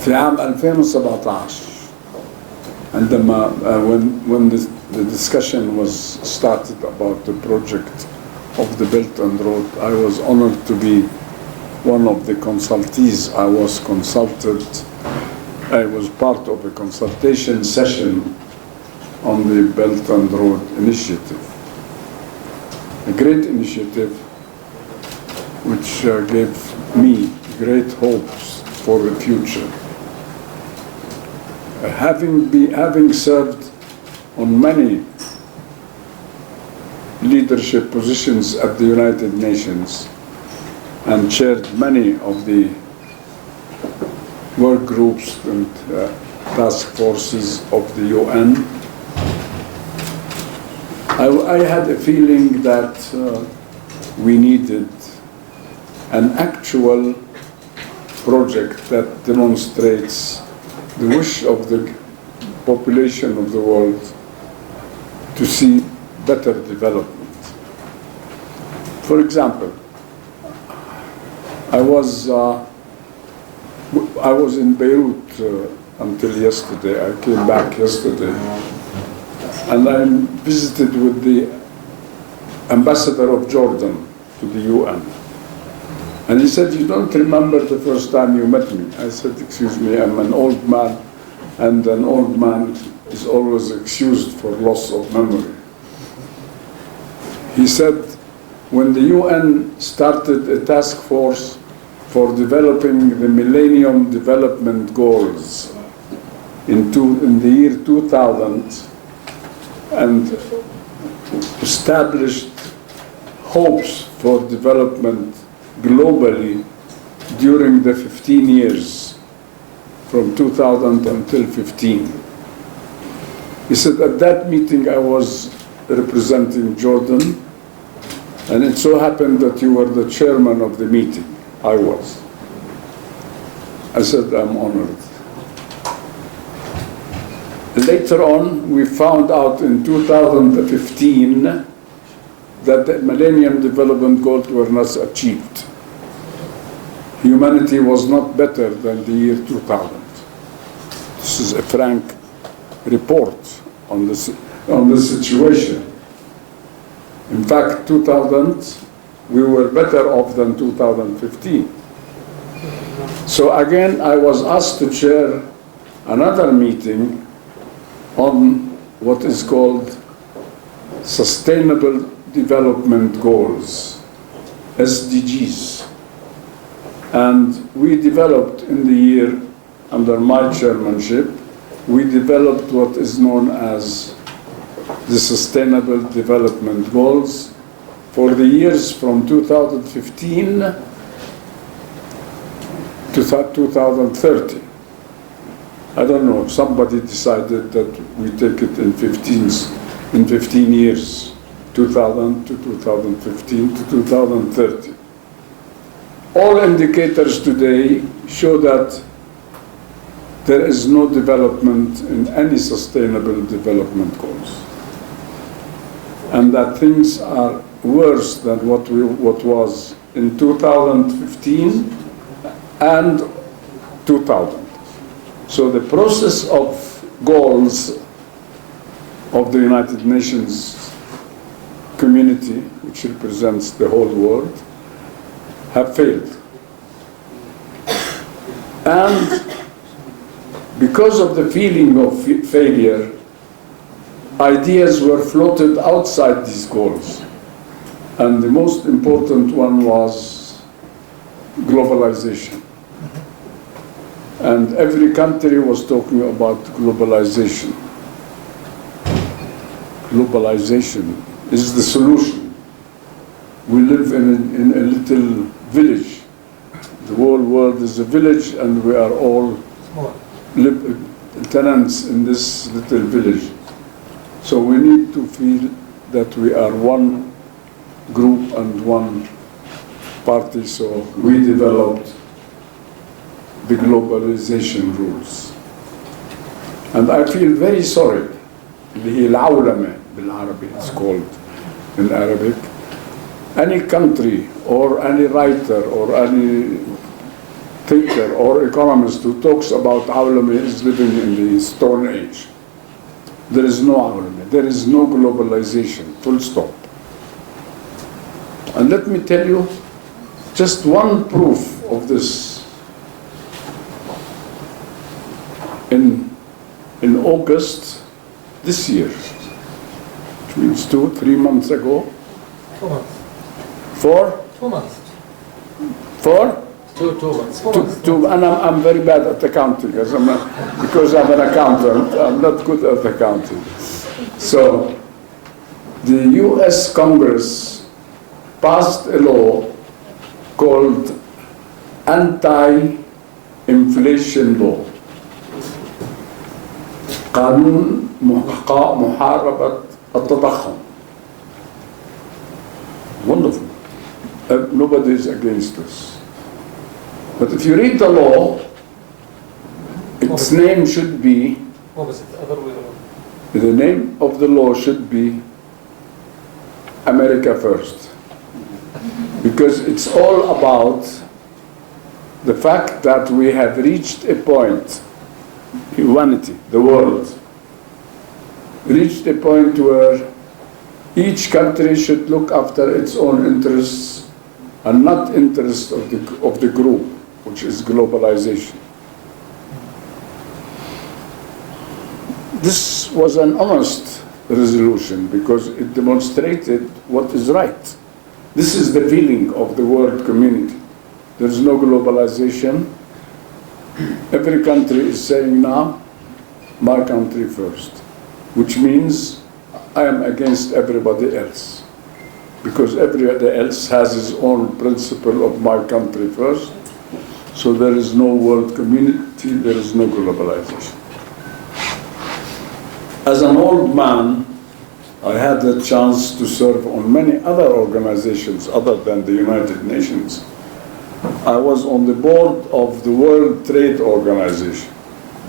في عام 2017 عندما when the discussion was started about the project of the Belt and Road, I was honored to be one of the consultees. I was consulted. I was part of a consultation session on the Belt and Road Initiative, a great initiative which gave me great hopes for the future. Having served on many leadership positions at the United Nations and chaired many of the work groups and task forces of the UN, I had a feeling that we needed an actual project that demonstrates the wish of the population of the world to see better development. For example, I was in Beirut until yesterday. I came back yesterday, and I visited with the ambassador of Jordan to the UN. And he said, "You don't remember the first time you met me?" I said, "Excuse me, I'm an old man, and an old man is always excused for loss of memory." He said, when the UN started a task force for developing the Millennium Development Goals in the year 2000 and established hopes for development globally during the 15 years, from 2000 until 15. He said, at that meeting I was representing Jordan, and it so happened that you were the chairman of the meeting. I was. I said, I'm honored. Later on, we found out in 2015 that the Millennium Development Goals were not achieved. Humanity was not better than the year 2000. This is a frank report on this situation. In fact, 2000, we were better off than 2015. So again, I was asked to chair another meeting on what is called Sustainable Development Goals, SDGs. And we developed in the year, under my chairmanship, we developed what is known as the Sustainable Development Goals for the years from 2015 to 2030. I don't know, somebody decided that we take it in 15 years, 2000 to 2015 to 2030. All indicators today show that there is no development in any sustainable development goals, and that things are worse than what was in 2015 and 2000. So the process of goals of the United Nations community, which represents the whole world, have failed. And because of the feeling of failure, ideas were floated outside these goals. And the most important one was globalization. And every country was talking about globalization. Globalization is the solution. We live in a little village. The whole world is a village, and we are all tenants in this little village. So we need to feel that we are one group and one party, so we developed the globalization rules. And I feel very sorry. اللي هي العولمة بالعربي, it's called in Arabic. any country or any writer or any thinker or economist who talks about Awlami is living in the Stone Age. There is no Awlami, there is no globalization, full stop. And let me tell you just one proof of this. In August this year, which means 2-3 months ago. 2 months. 4? 2 months. 4? 2 months. 4 months. And I'm very bad at accounting, because I'm an accountant. I'm not good at accounting. So the U.S. Congress passed a law called Anti-Inflation Law. قانون محاربة التضخم. Wonderful. Nobody is against this. But if you read the law, its name should be, What was it? The other way around. the name of the law should be America First. Because it's all about the fact that we have reached a point, humanity, the world, reached a point where each country should look after its own interests and not interests of the group, which is globalization. This was an honest resolution because it demonstrated what is right. This is the feeling of the world community. There is no globalization. Every country is saying now, my country first, which means I am against everybody else, because everybody else has his own principle of my country first. So there is no world community, there is no globalization. As an old man, I had the chance to serve on many other organizations other than the United Nations. I was on the board of the World Trade Organization,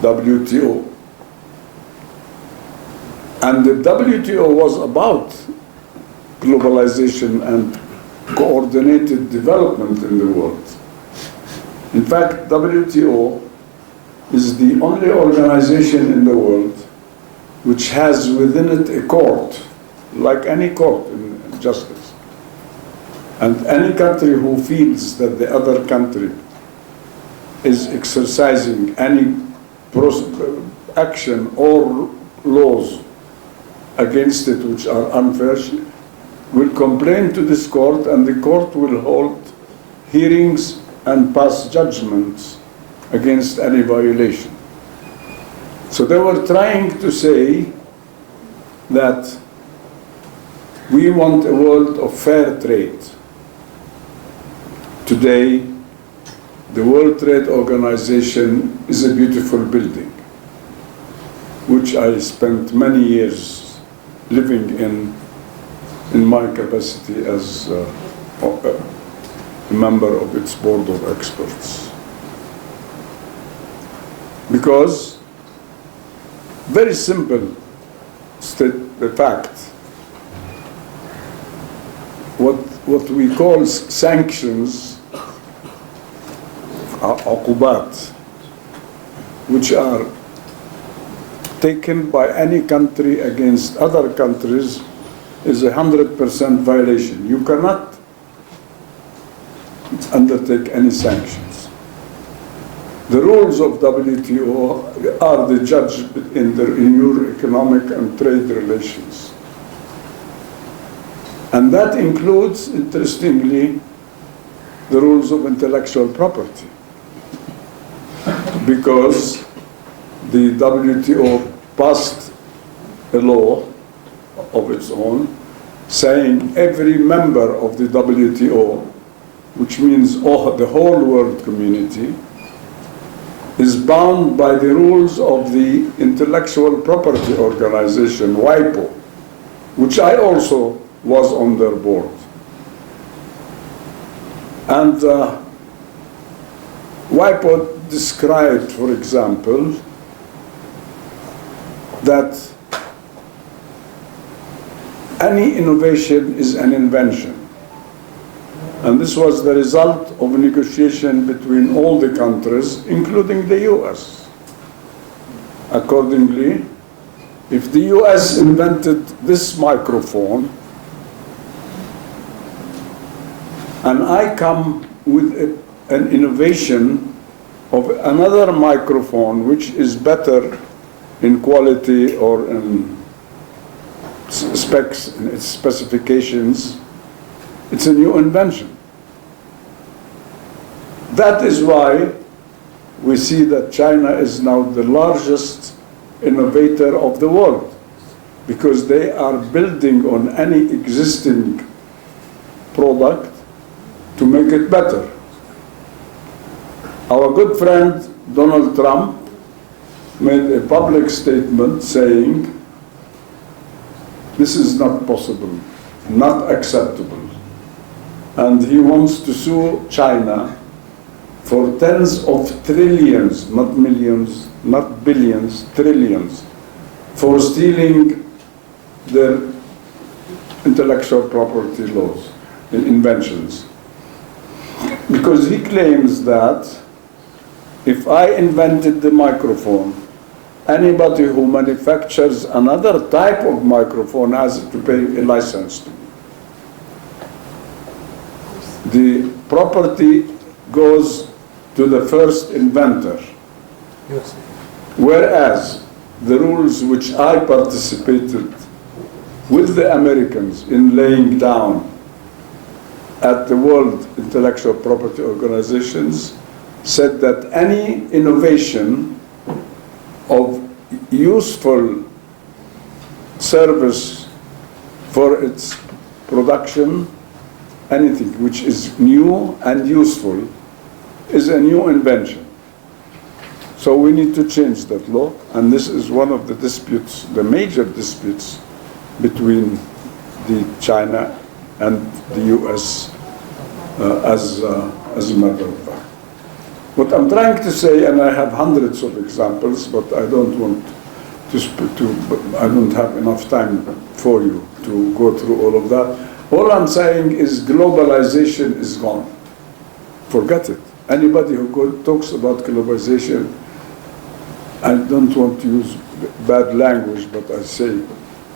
WTO. And the WTO was about globalization and coordinated development in the world. In fact, WTO is the only organization in the world which has within it a court, like any court in justice. And any country who feels that the other country is exercising any action or laws against it which are unfair will complain to this court, and the court will hold hearings and pass judgments against any violation. So they were trying to say that we want a world of fair trade. Today, the World Trade Organization is a beautiful building, which I spent many years living in my capacity as a member of its board of experts. Because, very simple, state the fact, what we call sanctions, عقوبات, which are taken by any country against other countries, is 100% violation. You cannot undertake any sanctions. The rules of WTO are the judge in your economic and trade relations. And that includes, interestingly, the rules of intellectual property. Because the WTO passed a law of its own saying every member of the WTO, which means the whole world community, is bound by the rules of the Intellectual Property Organization, WIPO, which I also was on their board. And WIPO described, for example, that any innovation is an invention. And this was the result of a negotiation between all the countries, including the US. Accordingly, if the US invented this microphone, and I come with an innovation of another microphone which is better in quality or in specs, in its specifications, it's a new invention. That is why we see that China is now the largest innovator of the world, because they are building on any existing product to make it better. Our good friend Donald Trump made a public statement saying, this is not possible, not acceptable. And he wants to sue China for tens of trillions, not millions, not billions, trillions, for stealing their intellectual property laws, inventions. Because he claims that if I invented the microphone, anybody who manufactures another type of microphone has to pay a license to me. The property goes to the first inventor. Yes. Whereas the rules which I participated with the Americans in laying down at the World Intellectual Property Organizations said that any innovation of useful service for its production, anything which is new and useful, is a new invention. So we need to change that law, and this is one of the disputes, the major disputes between China and the US as a matter of fact. What I'm trying to say, and I have hundreds of examples, but I don't want I don't have enough time for you to go through all of that. All I'm saying is globalization is gone. Forget it. Anybody who talks about globalization, I don't want to use bad language, but I say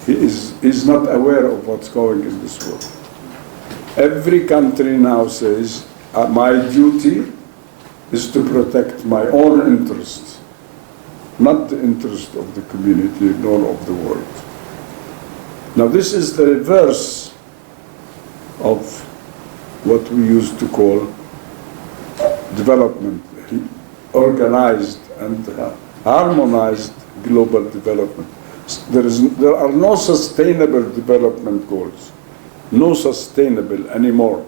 he's not aware of what's going in this world. Every country now says, my duty is to protect my own interests, not the interest of the community nor of the world. Now this is the reverse of what we used to call development, organized and harmonized global development. There are no sustainable development goals, no sustainable anymore.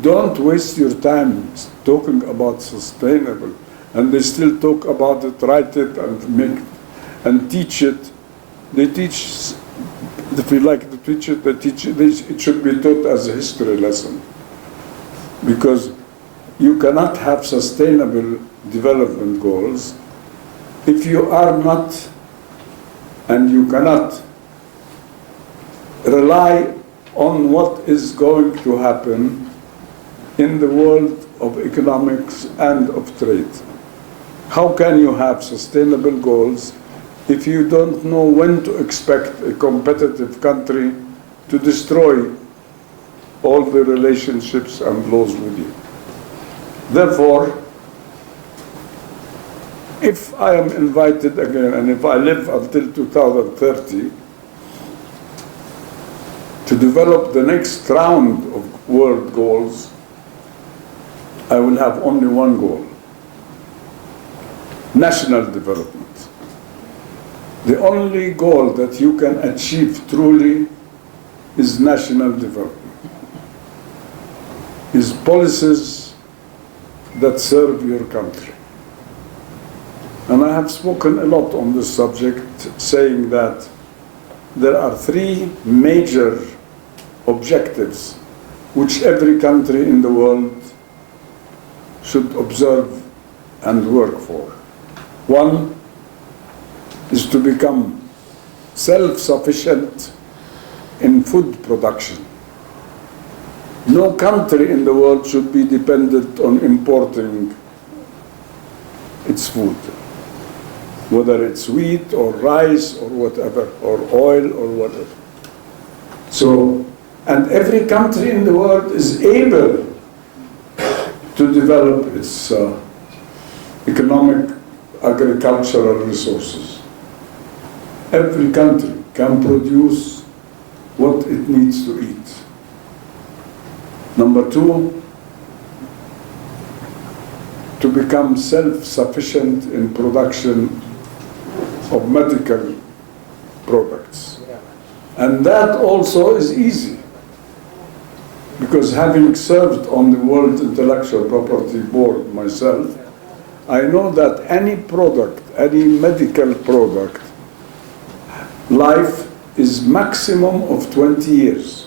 Don't waste your time talking about sustainable, and they still talk about it, write it, and make and teach it. They teach, if you like to teach it, they teach it. It should be taught as a history lesson, because you cannot have sustainable development goals if you are not, and you cannot rely on what is going to happen in the world of economics and of trade. How can you have sustainable goals if you don't know when to expect a competitive country to destroy all the relationships and laws with you? Therefore, if I am invited again, and if I live until 2030, to develop the next round of world goals, I will have only one goal: national development. The only goal that you can achieve truly is national development, is policies that serve your country. And I have spoken a lot on this subject, saying that there are three major objectives which every country in the world should observe and work for. One is to become self-sufficient in food production. No country in the world should be dependent on importing its food, whether it's wheat or rice or whatever, or oil or whatever. So, and every country in the world is able to develop its economic, agricultural resources. Every country can produce what it needs to eat. Number two, to become self-sufficient in production of medical products. And that also is easy, because having served on the World Intellectual Property Board myself, I know that any product, any medical product, life is maximum of 20 years,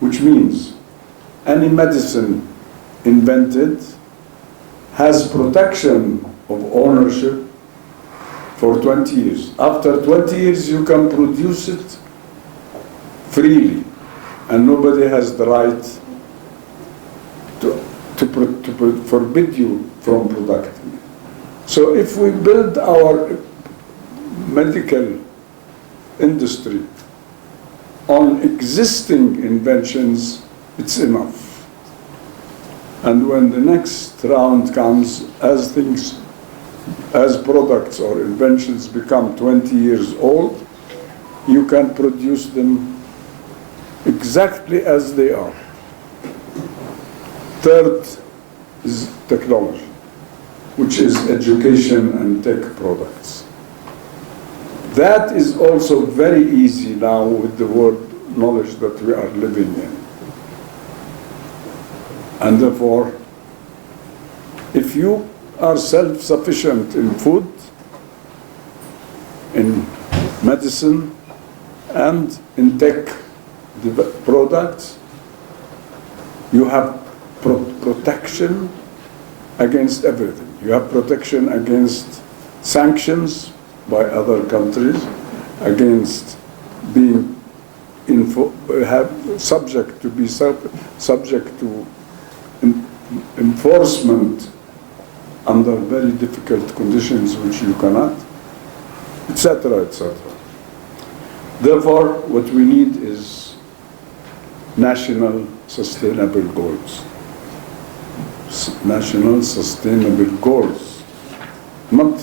which means any medicine invented has protection of ownership for 20 years. After 20 years, you can produce it freely, and nobody has the right to forbid you from producing it. So if we build our medical industry on existing inventions, it's enough. And when the next round comes, as products or inventions become 20 years old, you can produce them exactly as they are. Third is technology, which is education and tech products. That is also very easy now with the world knowledge that we are living in. And therefore, if you are self-sufficient in food, in medicine, and in tech products, you have protection against everything. You have protection against sanctions by other countries, against being subject to enforcement under very difficult conditions which you cannot, etc., etc. Therefore, what we need is national sustainable goals. National sustainable goals, not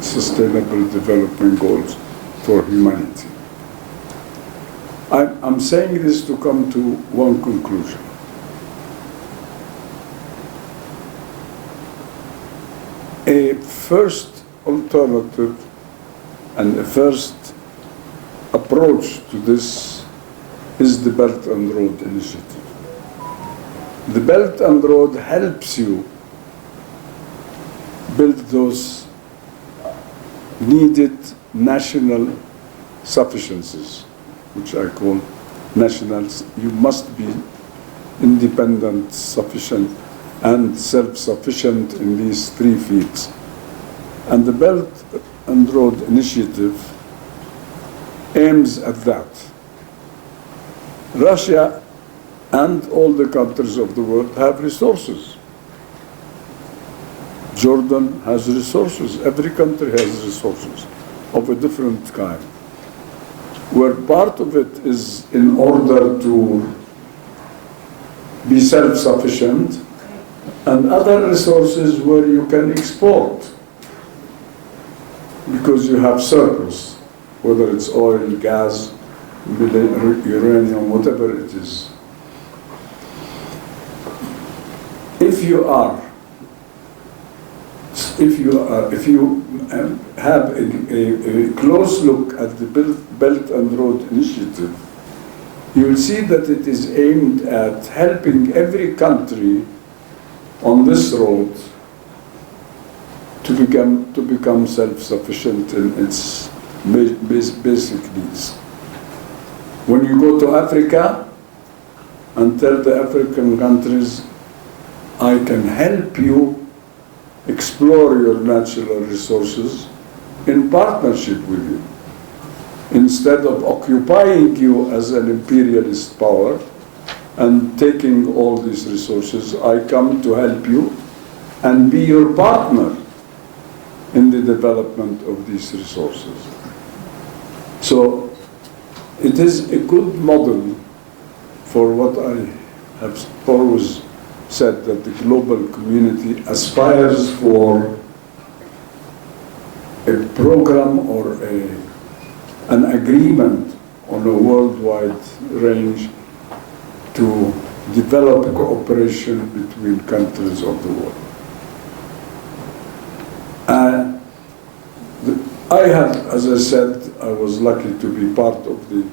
sustainable development goals for humanity. I'm saying this to come to one conclusion. A first alternative and a first approach to this is the Belt and Road Initiative. The Belt and Road helps you build those needed national sufficiencies, which I call nationals. You must be independent, sufficient, and self-sufficient in these three fields. And the Belt and Road Initiative aims at that. Russia and all the countries of the world have resources. Jordan has resources. Every country has resources of a different kind, where part of it is in order to be self-sufficient, and other resources where you can export because you have surplus, whether it's oil, gas, uranium, whatever it is. If you have a close look at the Belt and Road Initiative, you will see that it is aimed at helping every country on this road to become self-sufficient in its basic needs. When you go to Africa and tell the African countries, I can help you explore your natural resources in partnership with you. Instead of occupying you as an imperialist power, and taking all these resources, I come to help you and be your partner in the development of these resources. So it is a good model for what I have always said, that the global community aspires for a program or an agreement on a worldwide range to develop cooperation between countries of the world. I had, as I said, I was lucky to be part of the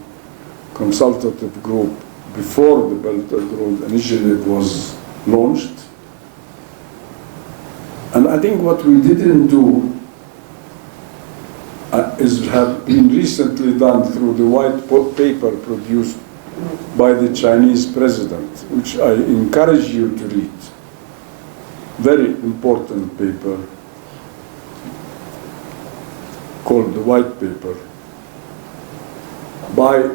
consultative group before the Belt and Road Initiative was launched. And I think what we didn't do have been recently done through the white paper produced by the Chinese president, which I encourage you to read. Very important paper called the White Paper by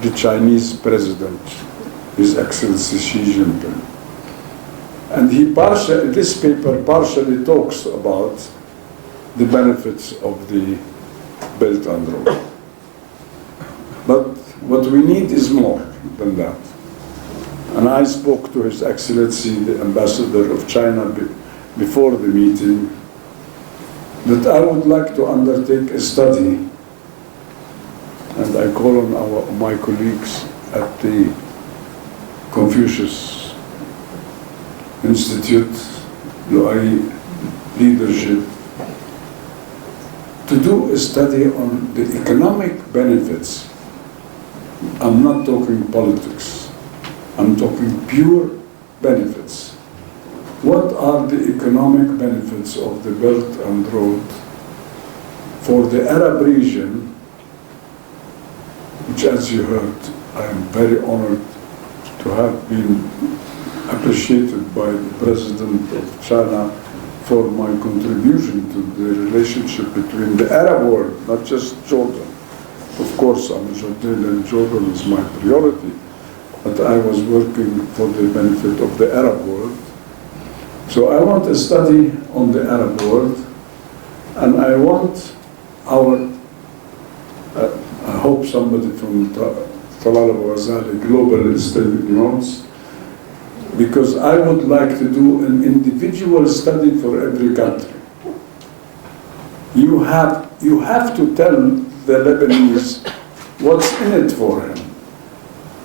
the Chinese president, His Excellency Xi Jinping. And this paper partially talks about the benefits of the Belt and Road. But what we need is more than that. And I spoke to His Excellency, the Ambassador of China, before the meeting, that I would like to undertake a study, and I call on my colleagues at the Confucius Institute, UAE leadership, to do a study on the economic benefits. I'm not talking politics, I'm talking pure benefits. What are the economic benefits of the Belt and Road for the Arab region, which, as you heard, I am very honored to have been appreciated by the President of China for my contribution to the relationship between the Arab world, not just Jordan. Of course, I'm a Jordanian, Jordan is my priority, but I was working for the benefit of the Arab world. So I want a study on the Arab world, and I want I hope somebody from Talal Abu-Ghazaleh Global is taking notes, because I would like to do an individual study for every country. You have to tell the Lebanese what's in it for him.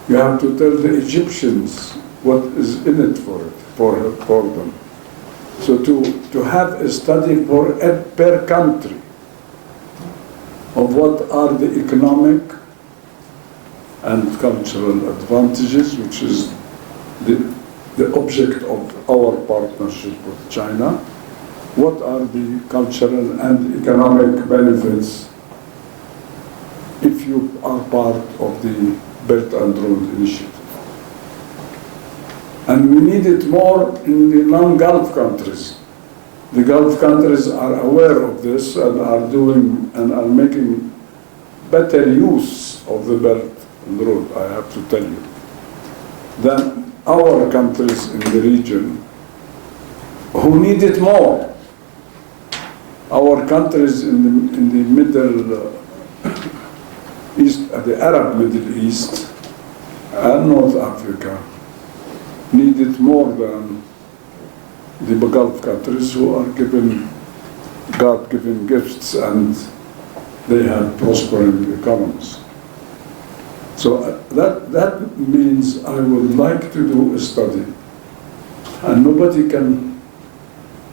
You have to tell the Egyptians what is in it for them. So to have a study per country of what are the economic and cultural advantages, which is the object of our partnership with China. What are the cultural and economic benefits if you are part of the Belt and Road Initiative? And we need it more in the non-Gulf countries. The Gulf countries are aware of this and are doing and are making better use of the Belt and Road, I have to tell you, than our countries in the region who need it more. Our countries in the Middle East, the Arab Middle East and North Africa need it more than the Gulf countries, who are given God-given gifts and they have prospering economies. So that means I would like to do a study, and nobody can,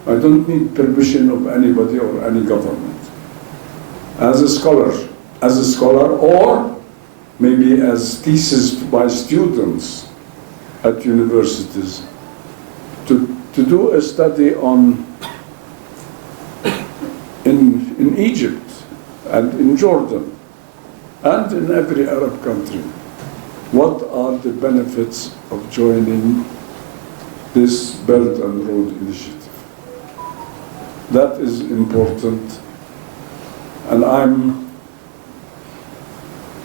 I don't need permission of anybody or any government. As a scholar, or maybe as thesis by students at universities, to do a study on in Egypt and in Jordan and in every Arab country, what are the benefits of joining this Belt and Road Initiative? That is important, and I'm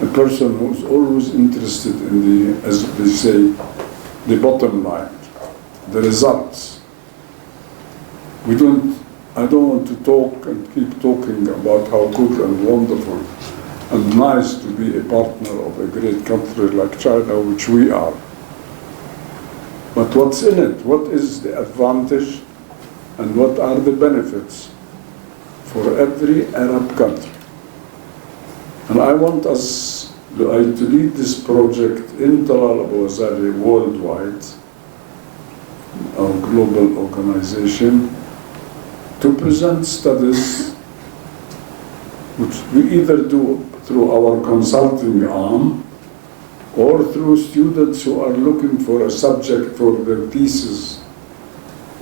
a person who's always interested in the, as they say, the bottom line, the results. I don't want to talk and keep talking about how good and wonderful and nice to be a partner of a great country like China, which we are. But what's in it? What is the advantage and what are the benefits for every Arab country? And I want us to lead this project in Talal Abu-Ghazaleh worldwide, our global organization, to present studies which we either do through our consulting arm or through students who are looking for a subject for their thesis,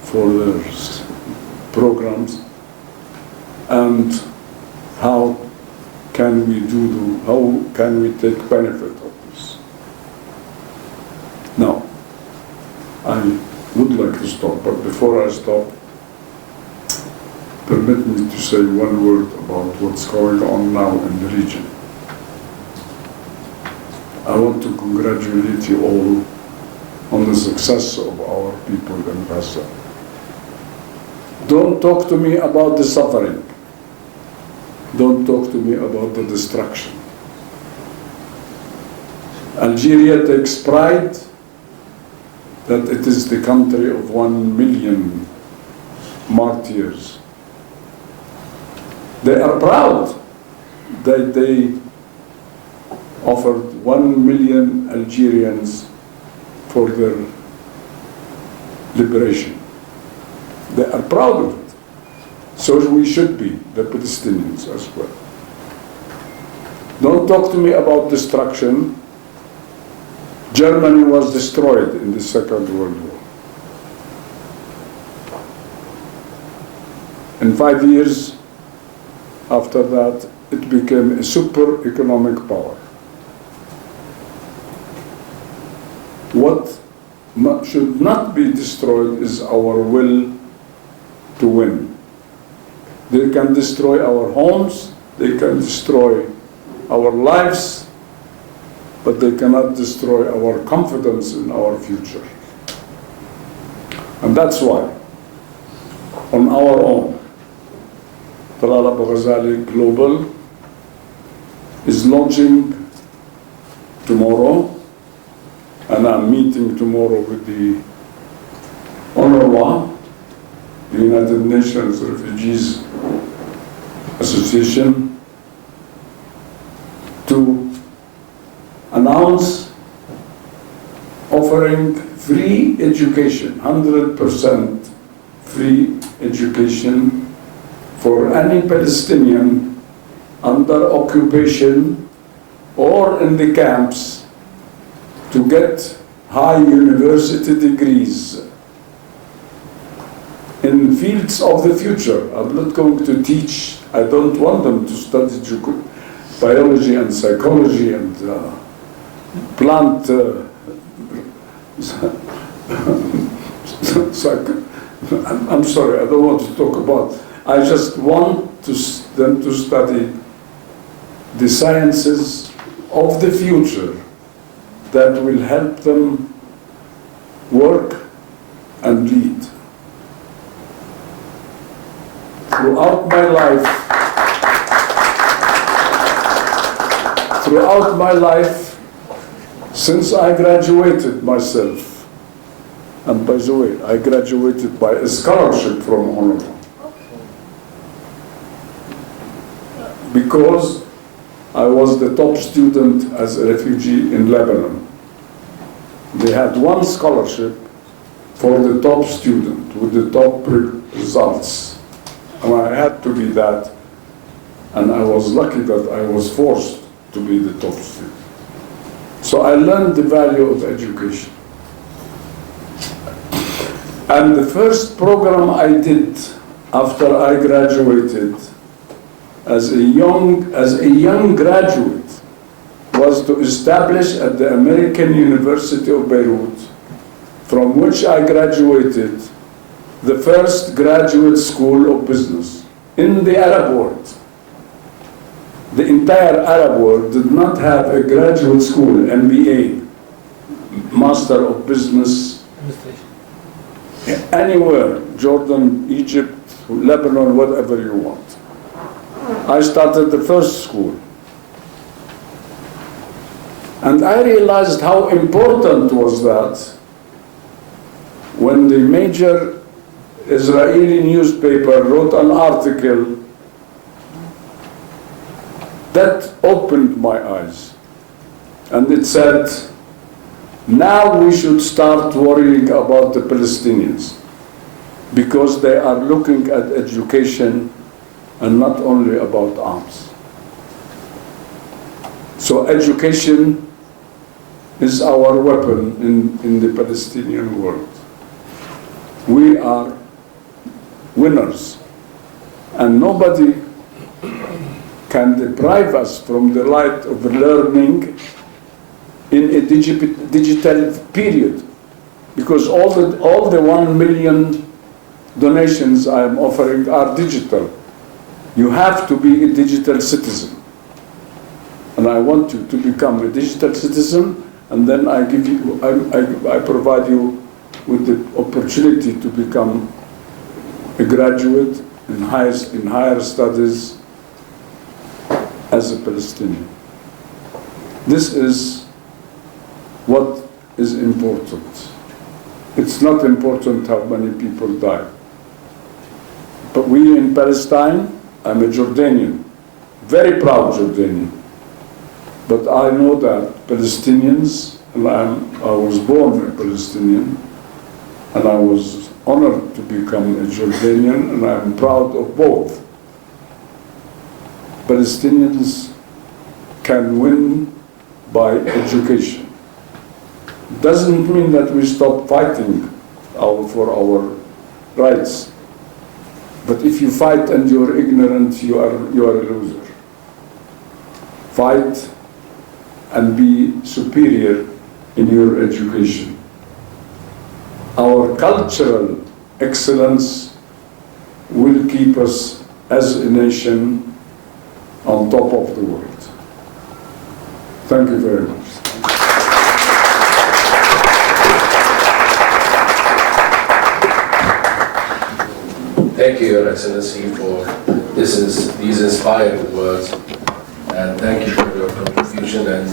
for their programs, and how can we take benefit of this? Now, I would like to stop, but before I stop, permit me to say one word about what's going on now in the region. I want to congratulate you all on the success of our people in Gaza. Don't talk to me about the suffering. Don't talk to me about the destruction. Algeria takes pride that it is the country of 1 million martyrs. They are proud that they offered 1 million Algerians for their liberation. They are proud of it. So we should be, the Palestinians as well. Don't talk to me about destruction. Germany was destroyed in the Second World War. In 5 years after that, it became a super economic power. What should not be destroyed is our will to win. They can destroy our homes, they can destroy our lives, but they cannot destroy our confidence in our future. And that's why, on our own, Talal Abu-Ghazaleh Global is launching tomorrow, and I'm meeting tomorrow with the UNRWA, the United Nations Refugees Association, to announce offering free education, 100% free education for any Palestinian under occupation or in the camps to get high university degrees in fields of the future. I'm not going to teach, I don't want them to study biology and psychology and plant I'm sorry, I don't want to talk about. I just want them to study the sciences of the future that will help them work and lead. Throughout my life, since I graduated myself, and by the way, I graduated by a scholarship from UNRWA, because I was the top student as a refugee in Lebanon. They had one scholarship for the top student with the top results. And I had to be that, and I was lucky that I was forced to be the top student. So I learned the value of education. And the first program I did after I graduated as a young graduate was to establish at the American University of Beirut, from which I graduated, the first graduate school of business in the Arab world. the entire Arab world did not have a graduate school, MBA, Master of Business, Administration. anywhere, Jordan, Egypt, Lebanon, whatever you want. I started the first school. And I realized how important was that when the major Israeli newspaper wrote an article that opened my eyes. And it said, now we should start worrying about the Palestinians because they are looking at education and not only about arms. So education is our weapon in the Palestinian world. We are winners, and nobody can deprive us from the right of learning in a digital period, because all the 1 million donations I am offering are digital. You have to be a digital citizen, and I want you to become a digital citizen, and then I provide you with the opportunity to become a graduate in higher studies as a Palestinian. This is what is important. It's not important how many people die. But we in Palestine, I'm a Jordanian, very proud Jordanian. But I know that Palestinians, and I was born a Palestinian, and I was honored to become a Jordanian, and I'm proud of both. Palestinians can win by education. Doesn't mean that we stop fighting for our rights. But if you fight and you're ignorant, you are a loser. Fight and be superior in your education. Our cultural excellence will keep us as a nation on top of the world. Thank you very much. Thank you, Your Excellency, for these inspiring words. And thank you for your contribution, and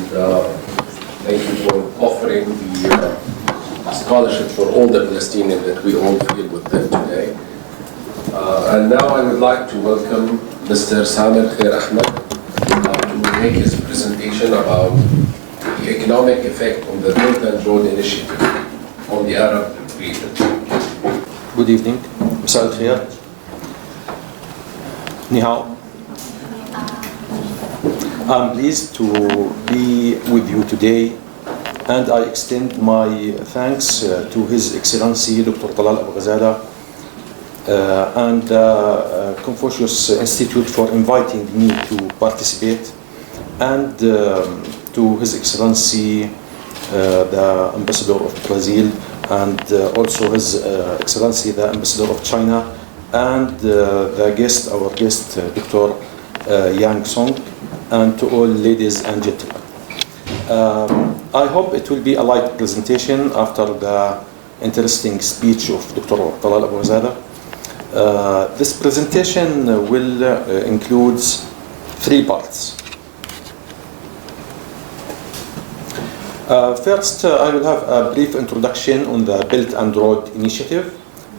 thank you for offering the scholarship for all the Palestinians that we all feel with them today. And now I would like to welcome Mr. Samer Khair Ahmed to make his presentation about the economic effect of the Belt and Road Initiative on the Arab region. Good evening. مساء الخير. Ni hao. I'm pleased to be with you today, and I extend my thanks to His Excellency Dr. Talal Abu-Ghazaleh and Confucius Institute for inviting me to participate, and to His Excellency the Ambassador of Brazil, and also His Excellency the Ambassador of China, and our guest, Dr. Yang Song, and to all ladies and gentlemen. I hope it will be a light presentation after the interesting speech of Dr. Talal Abu-Ghazaleh. This presentation will include 3 parts. First, I will have a brief introduction on the Belt and Road Initiative,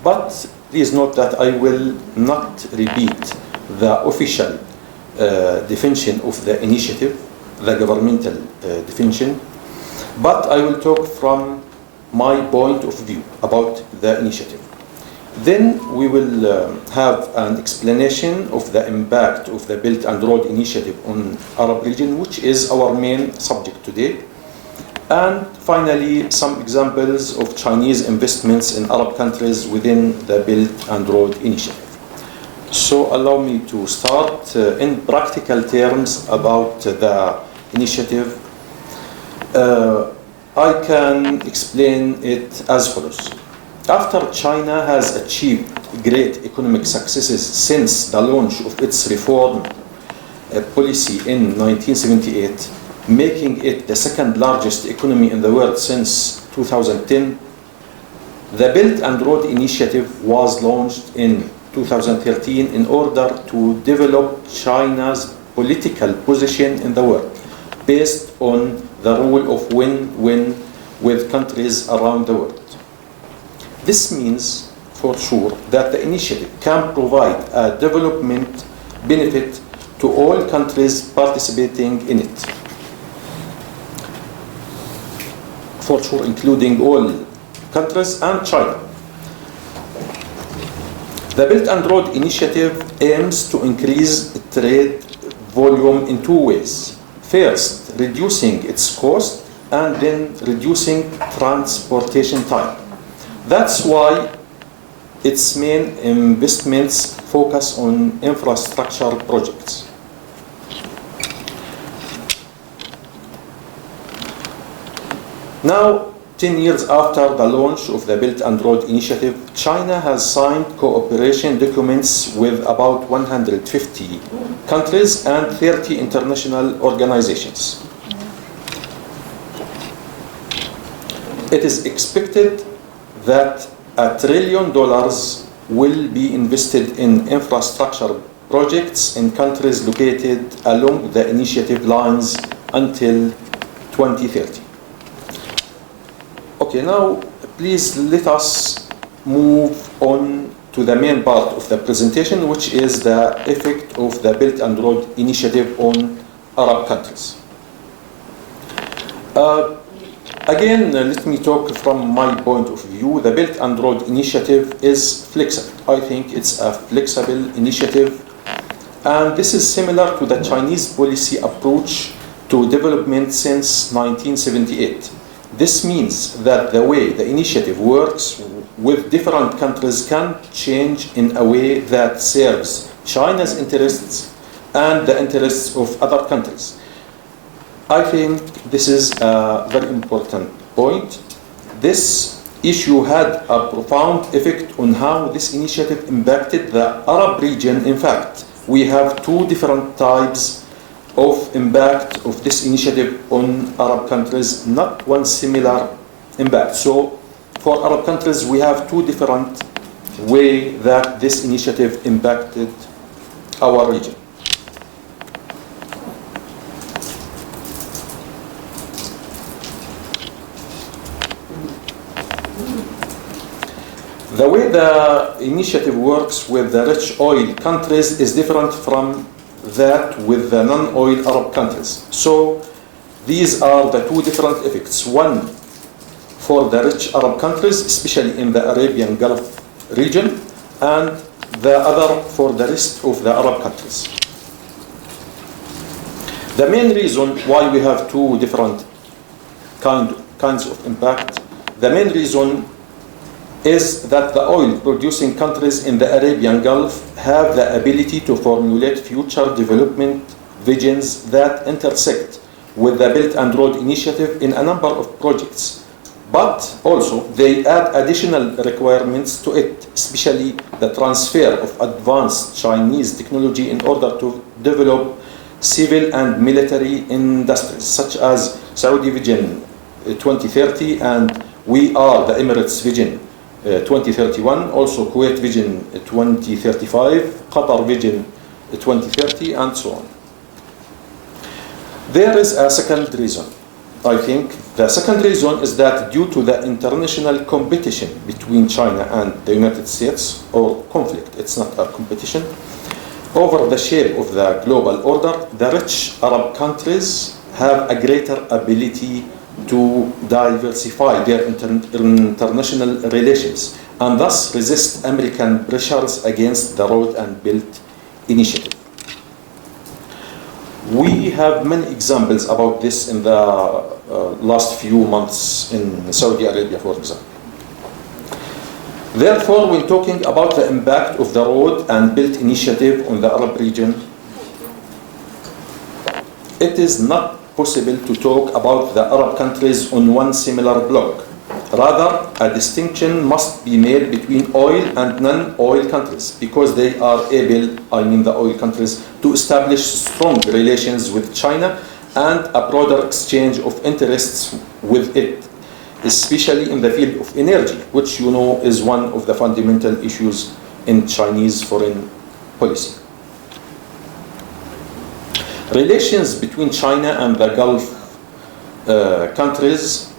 but please note that I will not repeat the official definition of the initiative, the governmental definition, but I will talk from my point of view about the initiative. Then we will have an explanation of the impact of the Belt and Road Initiative on Arab region, which is our main subject today. And finally, some examples of Chinese investments in Arab countries within the Belt and Road Initiative. So allow me to start in practical terms about the initiative. I can explain it as follows. After China has achieved great economic successes since the launch of its reform policy in 1978, making it the second largest economy in the world since 2010, the Belt and Road Initiative was launched in 2013 in order to develop China's political position in the world based on the rule of win-win with countries around the world. This means for sure that the initiative can provide a development benefit to all countries participating in it. For sure, including all countries and China. The Belt and Road Initiative aims to increase trade volume in two ways. First, reducing its cost, and then reducing transportation time. That's why its main investments focus on infrastructure projects. Now, 10 years after the launch of the Belt and Road Initiative, China has signed cooperation documents with about 150 countries and 30 international organizations. It is expected that $1 trillion will be invested in infrastructure projects in countries located along the initiative lines until 2030. Okay, now please let us move on to the main part of the presentation, which is the effect of the Belt and Road Initiative on Arab countries. Again, let me talk from my point of view. The Belt and Road Initiative is flexible. I think it's a flexible initiative, and this is similar to the Chinese policy approach to development since 1978. This means that the way the initiative works with different countries can change in a way that serves China's interests and the interests of other countries. I think this is a very important point. This issue had a profound effect on how this initiative impacted the Arab region. In fact, we have two different types of impact of this initiative on Arab countries, not one similar impact. So for Arab countries, we have two different ways that this initiative impacted our region. The way the initiative works with the rich oil countries is different from that with the non-oil Arab countries. So these are the two different effects. One for the rich Arab countries, especially in the Arabian Gulf region, and the other for the rest of the Arab countries. The main reason why we have two different kinds of impact, the main reason is that the oil-producing countries in the Arabian Gulf have the ability to formulate future development visions that intersect with the Belt and Road Initiative in a number of projects. But also, they add additional requirements to it, especially the transfer of advanced Chinese technology in order to develop civil and military industries, such as Saudi Vision 2030, and we are the Emirates Vision 2031, also Kuwait Vision 2035, Qatar Vision 2030, and so on. There is a second reason. I think the second reason is that due to the international competition between China and the United States, or conflict, it's not a competition, over the shape of the global order, the rich Arab countries have a greater ability to diversify their international relations and thus resist American pressures against the Road and Belt Initiative. We have many examples about this in the last few months in Saudi Arabia, for example. Therefore, when talking about the impact of the Road and Belt Initiative on the Arab region, it is not possible to talk about the Arab countries on one similar block. Rather, a distinction must be made between oil and non-oil countries because they are able, I mean the oil countries, to establish strong relations with China and a broader exchange of interests with it, especially in the field of energy, which you know is one of the fundamental issues in Chinese foreign policy. Relations between China and the Gulf countries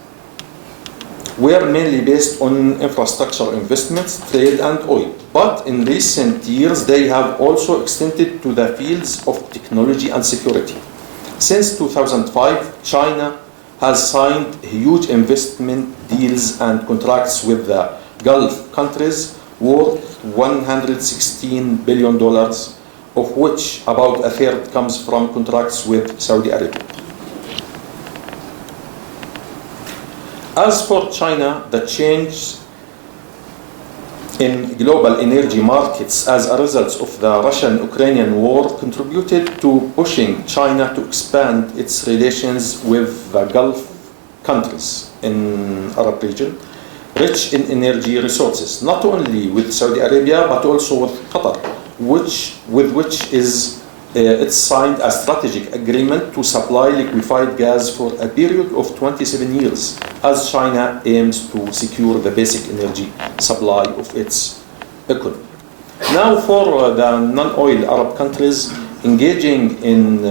were mainly based on infrastructure investments, trade and oil. But in recent years, they have also extended to the fields of technology and security. Since 2005, China has signed huge investment deals and contracts with the Gulf countries worth $116 billion, of which about a third comes from contracts with Saudi Arabia. As for China, the change in global energy markets as a result of the Russian-Ukrainian war contributed to pushing China to expand its relations with the Gulf countries in Arab region, rich in energy resources, not only with Saudi Arabia but also with Qatar, with which it signed a strategic agreement to supply liquefied gas for a period of 27 years, as China aims to secure the basic energy supply of its economy. Now, for the non-oil Arab countries engaging in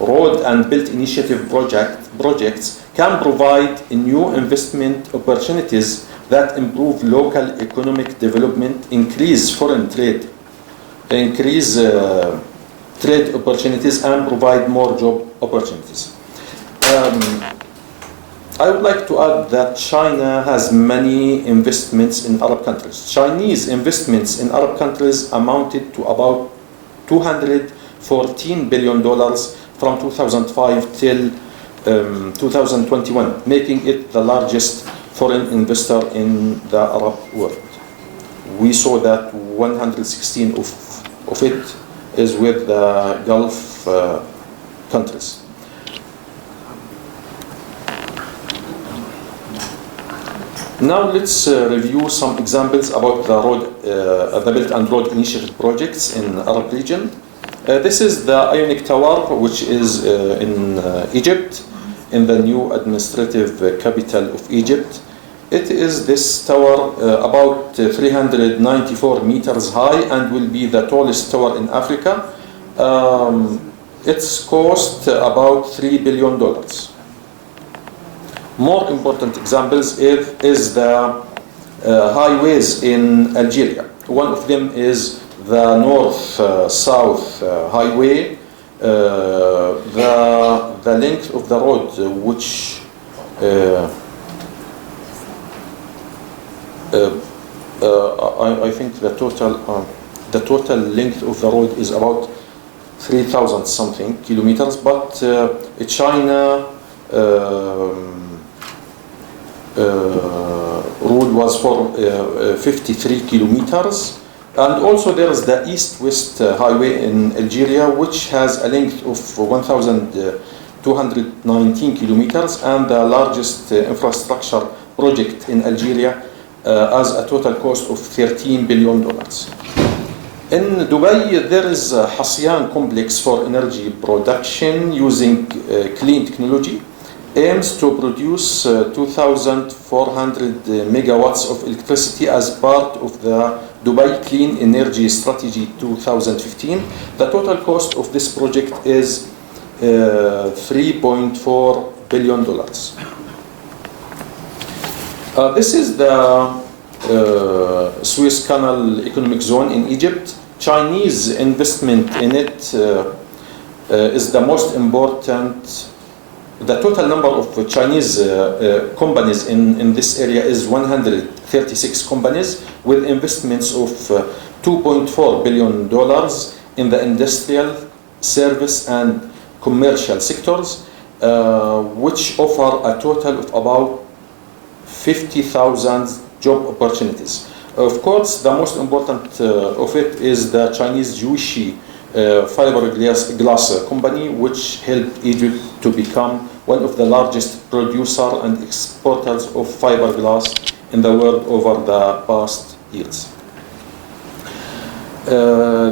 road and build initiative projects can provide new investment opportunities that improve local economic development, increase foreign trade, trade opportunities and provide more job opportunities. I would like to add that China has many investments in Arab countries. Chinese investments in Arab countries amounted to about $214 billion from 2005 till 2021, making it the largest foreign investor in the Arab world. We saw that 116 of it is with the Gulf countries. Now let's review some examples about the Belt and Road Initiative projects in Arab region. This is the Ionic Tower, which is in Egypt, in the new administrative capital of Egypt. It is this tower about 394 meters high and will be the tallest tower in Africa. Its cost about $3 billion. More important examples is the highways in Algeria. One of them is the north-south highway. The length of the road, which I think the total length of the road is about 3,000 something kilometers, but China road was for 53 kilometers. And also there is the east-west highway in Algeria, which has a length of 1,219 kilometers and the largest infrastructure project in Algeria as a total cost of $13 billion. In Dubai, there is a Hasyan complex for energy production using clean technology, aims to produce 2,400 megawatts of electricity as part of the Dubai Clean Energy Strategy 2015. The total cost of this project is $3.4 billion. This is the Suez Canal Economic Zone in Egypt. Chinese investment in it is the most important. The total number of Chinese companies in this area is 136 companies with investments of $2.4 billion in the industrial, service and commercial sectors, which offer a total of about 50,000 job opportunities. Of course, the most important of it is the Chinese Jewish fiberglass company, which helped Egypt to become one of the largest producer and exporters of fiberglass in the world over the past years.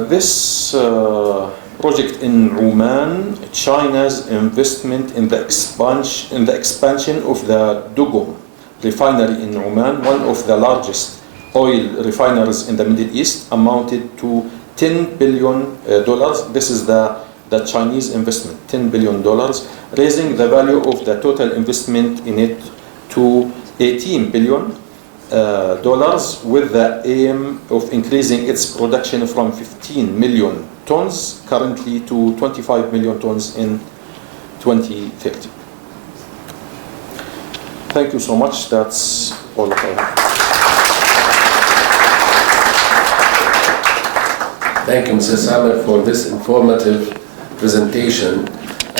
This project in Oman, China's investment in the expansion of the Dugum refinery in Oman, one of the largest oil refineries in the Middle East, amounted to $10 billion. This is the Chinese investment, $10 billion, raising the value of the total investment in it to $18 billion, with the aim of increasing its production from 15 million tons currently to 25 million tons in 2030. Thank you so much. That's all I have. Thank you, Mr. Samer, for this informative presentation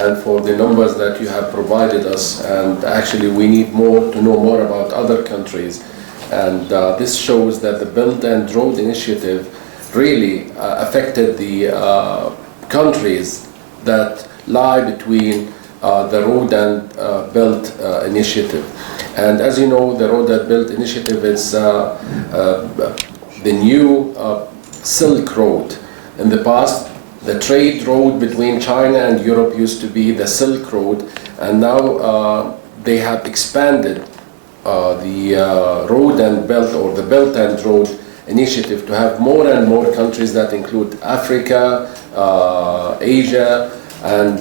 and for the numbers that you have provided us. And actually, we need to know more about other countries. And this shows that the Belt and Road Initiative really affected the countries that lie between the Road and Belt Initiative. And as you know, the Road and Belt Initiative is the new Silk Road. In the past, the trade road between China and Europe used to be the Silk Road, and now they have expanded the Road and Belt, or the Belt and Road Initiative, to have more and more countries that include Africa, Asia, and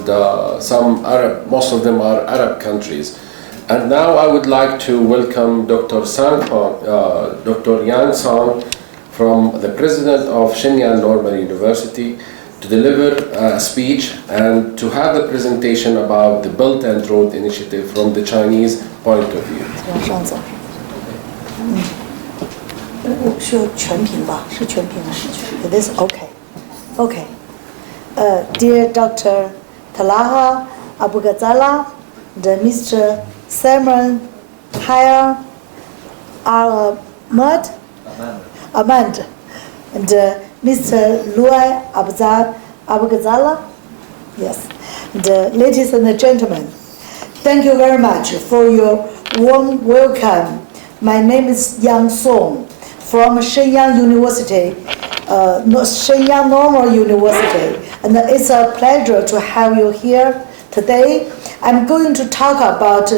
some Arab, most of them are Arab countries. And now I would like to welcome Dr. Yang Song, from the president of Shenyang Normal University, to deliver a speech and to have a presentation about the Belt and Road Initiative from the Chinese point of view. 是全屏吧？是全屏吗？ It is okay. Okay. Dear Dr. Talal Abu-Ghazaleh, the Mr. Simon Hayar Ahmad, and Mr. Luai Abu-Ghazaleh, yes, and ladies and gentlemen, thank you very much for your warm welcome. My name is Yang Song from Shenyang University, Shenyang Normal University, and it's a pleasure to have you here today. I'm going to talk about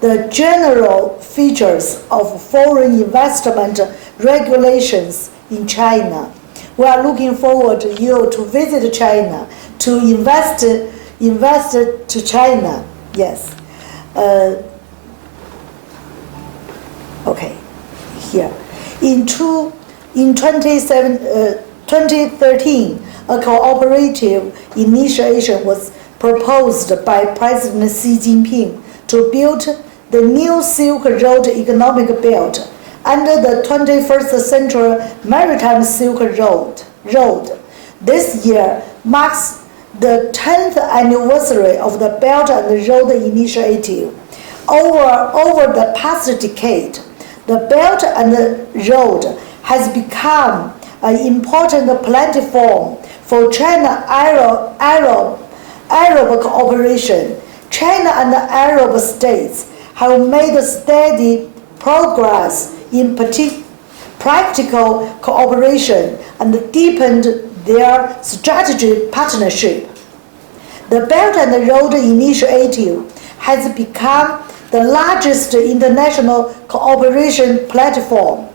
the general features of foreign investment regulations in China. We are looking forward to you to visit China, to invest to China. Yes. Okay. Here. In 2013, a cooperative initiative was proposed by President Xi Jinping to build the new Silk Road economic belt under the 21st Century Maritime Silk Road. This year marks the 10th anniversary of the Belt and Road Initiative. Over the past decade, the Belt and Road has become an important platform for China-Arab cooperation. China and the Arab states have made steady progress in practical cooperation and deepened their strategic partnership. The Belt and Road Initiative has become the largest international cooperation platform.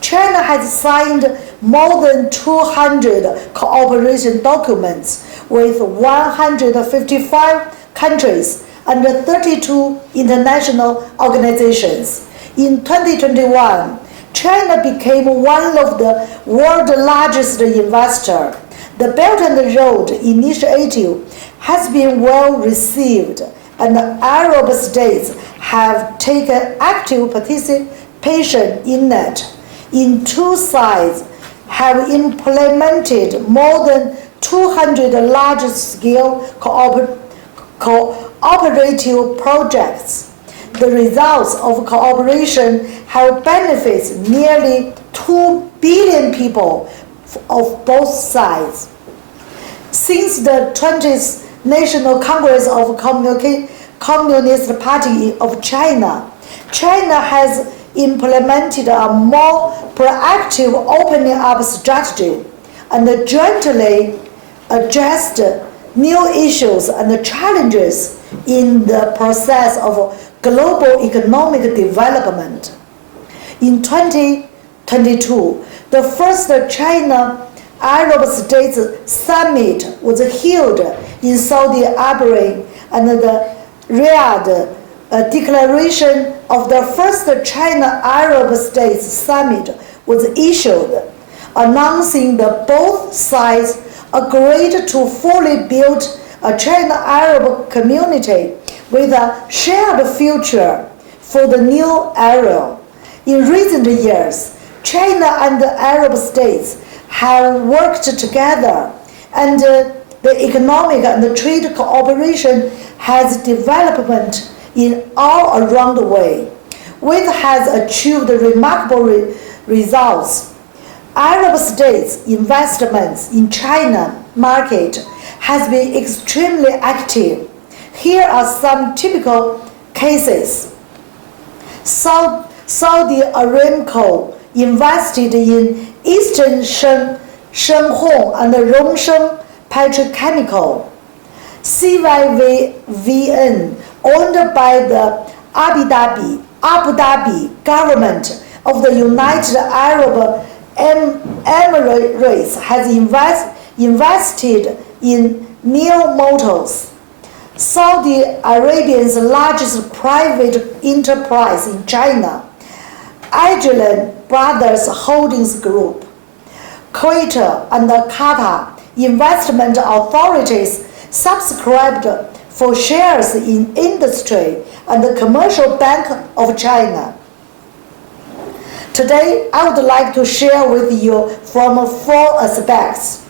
China has signed more than 200 cooperation documents with 155 countries and 32 international organizations. In 2021, China became one of the world's largest investors. The Belt and Road Initiative has been well received, and the Arab states have taken active participation in it. In two sides have implemented more than 200 large-scale cooperative projects. The results of cooperation have benefited nearly 2 billion people of both sides. Since the 20th National Congress of Communist Party of China, China has implemented a more proactive opening up strategy and jointly addressed new issues and challenges in the process of global economic development. In 2022, the first China-Arab States Summit was held in Saudi Arabia, and the Riyadh Declaration of the first China-Arab States Summit was issued, announcing that both sides agreed to fully build a China-Arab community with a shared future for the new era. In recent years, China and the Arab states have worked together, and the economic and the trade cooperation has developed in all around the way, which has achieved remarkable results. Arab states' investments in China market has been extremely active. Here are some typical cases. Saudi Aramco invested in Eastern Shenhong and Rongsheng Petrochemical. CYVN, owned by the Abu Dhabi government of the United Arab Emirates, has invested in Neo Motors, Saudi Arabia's largest private enterprise in China, Ajlan Brothers Holdings Group. Qatar and Qatar investment authorities subscribed for shares in industry and the Commercial Bank of China. Today, I would like to share with you from 4 aspects.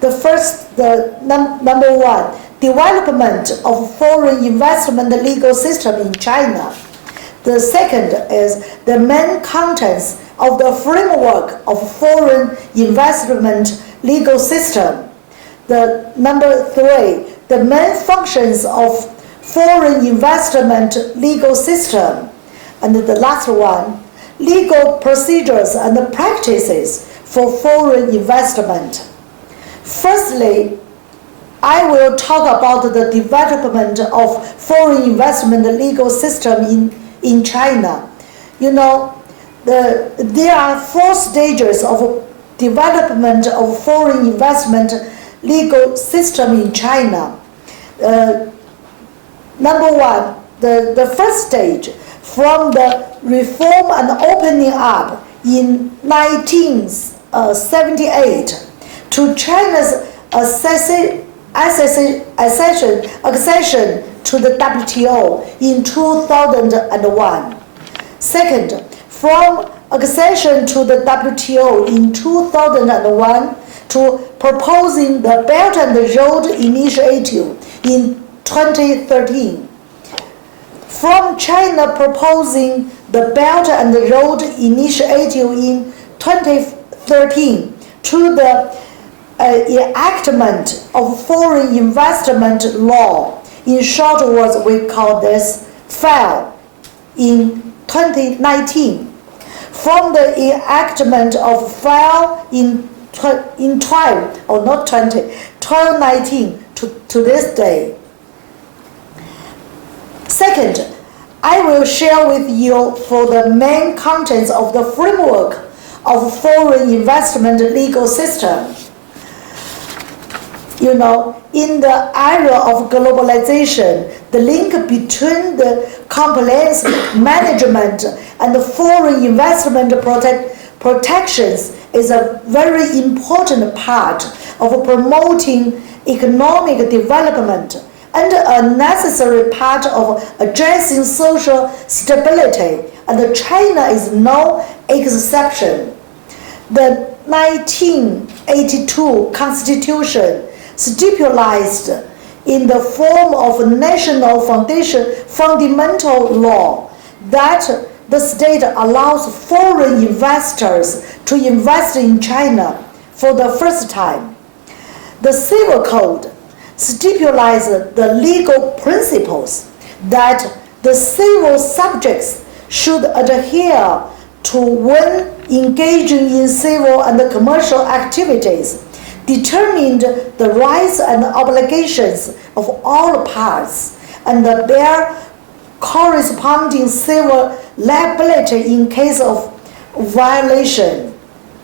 The first, number one, development of foreign investment legal system in China. The second is the main contents of the framework of foreign investment legal system. The number three, the main functions of foreign investment legal system. And the last one, legal procedures and practices for foreign investment. Firstly, I will talk about the development of foreign investment legal system in China. You know, there are 4 stages of development of foreign investment legal system in China. Number one, the first stage, from the reform and opening up in 1978 to China's accession to the WTO in 2001. Second, from accession to the WTO in 2001 to proposing the Belt and Road Initiative in 2013. From China proposing the Belt and Road Initiative in 2013 to the enactment of foreign investment law, in short words we call this FAL, in 2019. From the enactment of FAL in 2019 to this day. Second, I will share with you for the main contents of the framework of foreign investment legal system. You know, in the era of globalization, the link between the compliance management and the foreign investment protections is a very important part of promoting economic development and a necessary part of addressing social stability, and China is no exception. The 1982 Constitution stipulated in the form of national fundamental law that the state allows foreign investors to invest in China for the first time. The Civil Code stipulates the legal principles that the civil subjects should adhere to when engaging in civil and commercial activities, determined the rights and obligations of all parts, and their corresponding civil liability in case of violations.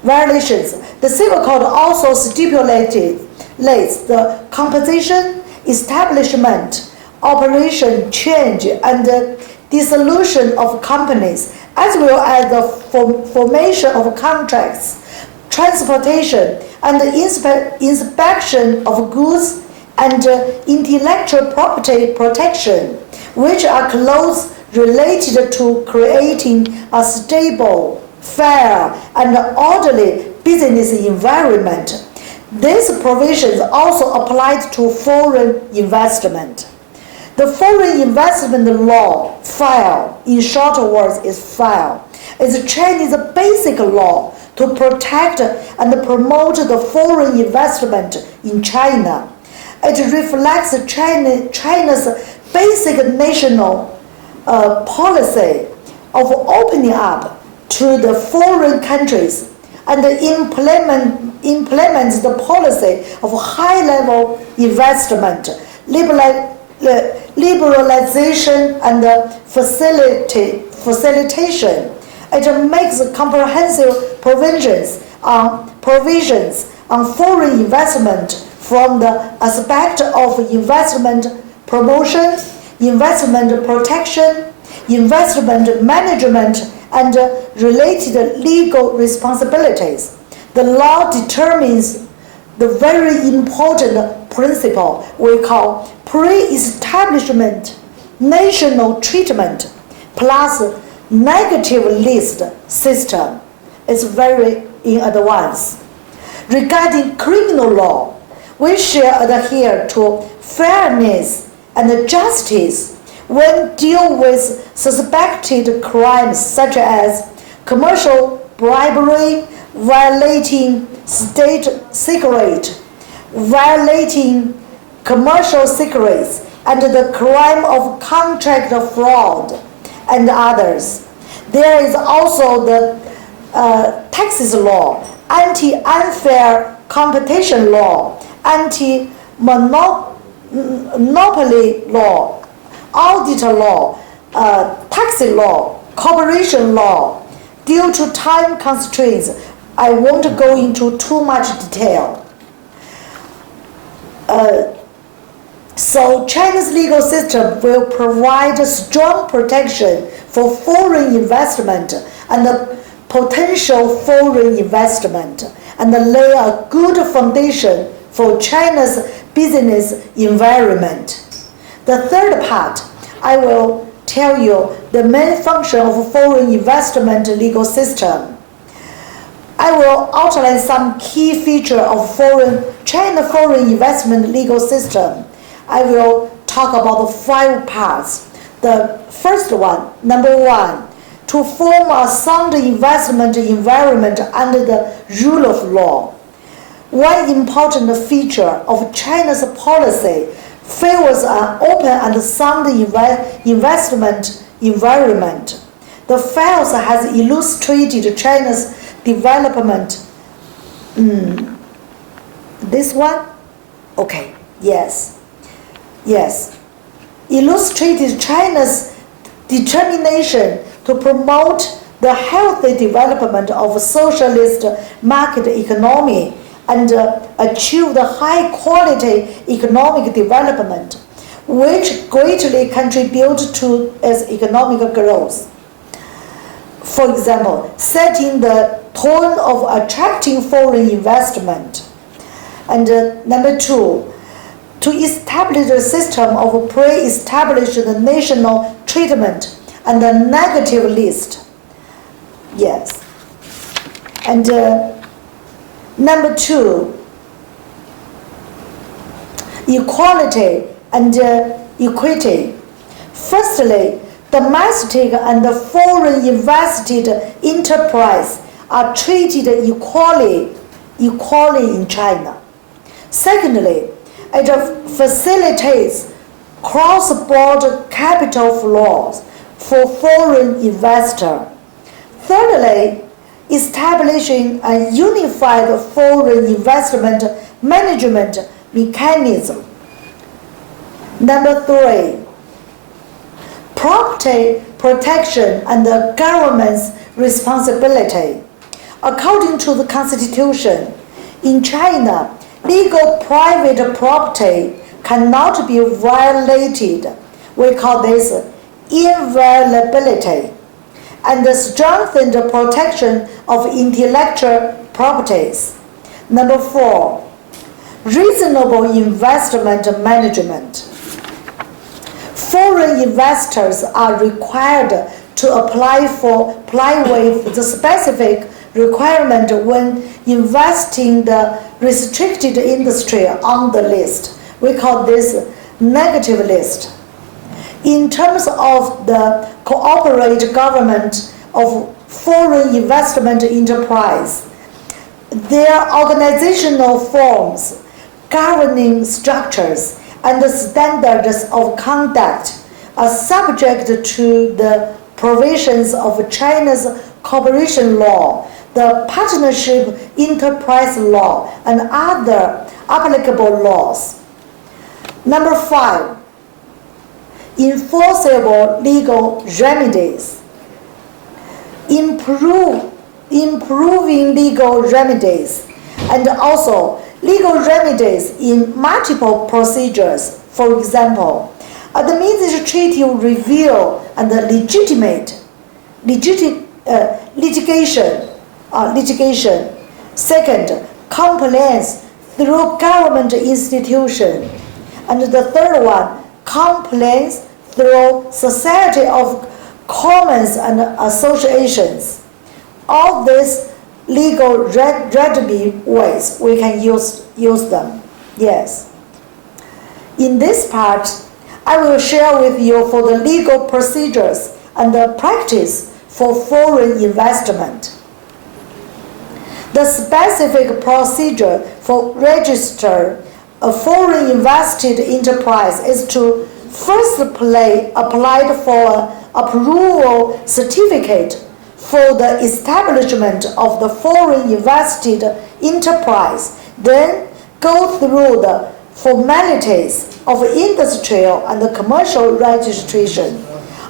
The Civil Code also stipulates the composition, establishment, operation, change, and dissolution of companies, as well as the formation of contracts, transportation, and inspection of goods, and intellectual property protection, which are closely related to creating a stable, fair, and orderly business environment. These provisions also applied to foreign investment. The Foreign Investment Law, FILE, in short words is FILE, is Chinese basic law to protect and promote the foreign investment in China. It reflects China's basic national policy of opening up to the foreign countries and implements the policy of high-level investment, liberalization, and facilitation. It makes comprehensive provisions on foreign investment from the aspect of investment promotion, investment protection, investment management, and related legal responsibilities. The law determines the very important principle we call pre-establishment national treatment plus negative list system. It's very in advance. Regarding criminal law, we shall adhere to fairness and justice when deal with suspected crimes such as commercial bribery, violating state secret, violating commercial secrets, and the crime of contract fraud, and others. There is also the taxes law, anti-unfair competition law, anti-monopoly law, auditor law, tax law, corporation law. Due to time constraints, I won't go into too much detail. So China's legal system will provide strong protection for foreign investment and potential foreign investment, and lay a good foundation for China's business environment. The third part, I will tell you the main function of foreign investment legal system. I will outline some key features of China foreign investment legal system. I will talk about the 5 parts. The first one, number 1, to form a sound investment environment under the rule of law. One important feature of China's policy favors an open and sound investment environment. The files has illustrated China's development. This one? Okay, yes. Illustrated China's determination to promote the healthy development of socialist market economy and achieve the high-quality economic development, which greatly contribute to its economic growth. For example, setting the tone of attracting foreign investment. And number 2, to establish a system of pre-established national treatment and a negative list. Yes. And number 2, equality and equity. Firstly, domestic and foreign invested enterprise are treated equally in China. Secondly, it facilitates cross-border capital flows for foreign investors. Thirdly, establishing a unified foreign investment management mechanism. Number 3, property protection and the government's responsibility. According to the Constitution, in China, legal private property cannot be violated. We call this inviolability. And the strengthened protection of intellectual properties. Number 4, reasonable investment management. Foreign investors are required to apply with the specific requirement when investing the restricted industry on the list. We call this negative list. In terms of the cooperate government of foreign investment enterprise, their organizational forms, governing structures, and the standards of conduct are subject to the provisions of China's corporation law, the partnership enterprise law, and other applicable laws. Number 5, enforceable legal remedies. Improving legal remedies, and also legal remedies in multiple procedures. For example, administrative review and litigation. Second, compliance through government institution. And the third one, compliance through society of commons and associations. All these legal remedy ways we can use them. Yes. In this part, I will share with you for the legal procedures and the practice for foreign investment. The specific procedure for register a foreign invested enterprise is to first apply for approval certificate for the establishment of the foreign invested enterprise, then go through the formalities of industrial and commercial registration,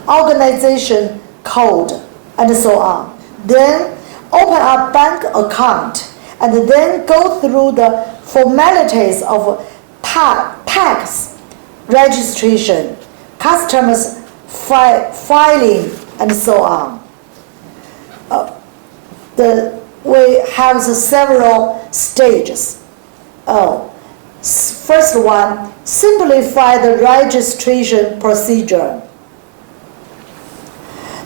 organization code, and so on. Then open a bank account, and then go through the formalities of tax registration, customs filing, and so on. We have several stages. First one, simplify the registration procedure.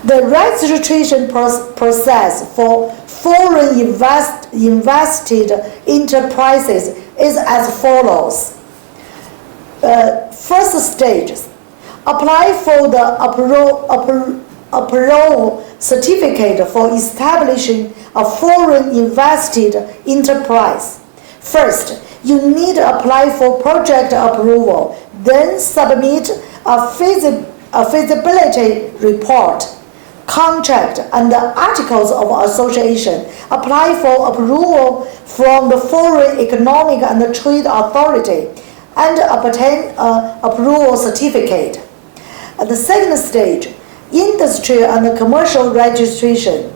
The registration process for foreign invested enterprises is as follows. First stage, apply for the approval certificate for establishing a foreign invested enterprise. First, you need to apply for project approval, then submit a feasibility report, contract, and the articles of association. Apply for approval from the Foreign Economic and Trade Authority and obtain an approval certificate. At the second stage, industry and commercial registration.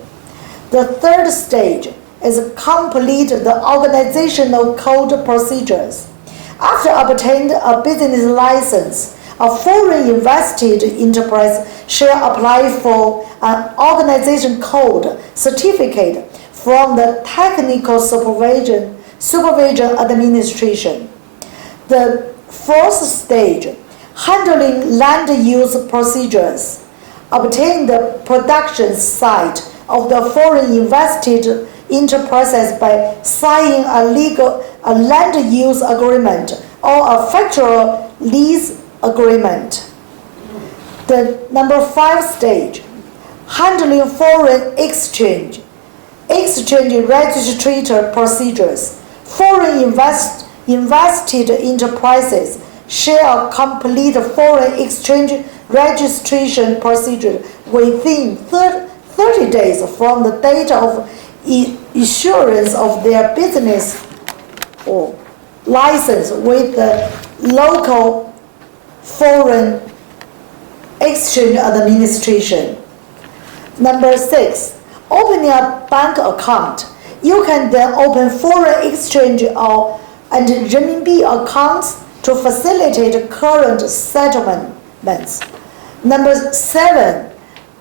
The third stage is complete the organizational code procedures. After obtained a business license, a foreign invested enterprise shall apply for an organization code certificate from the Technical Supervision Administration. The fourth stage, handling land use procedures. Obtain the production site of the foreign invested enterprises by signing a land use agreement or a factual lease agreement. The number 5 stage, handling foreign exchange registrator procedures. Foreign invested enterprises shall complete foreign exchange registration procedure within 30 days from the date of issuance of their business or license with the local foreign exchange administration. Number 6, opening a bank account. You can then open foreign exchange and renminbi accounts to facilitate current settlements. Number 7,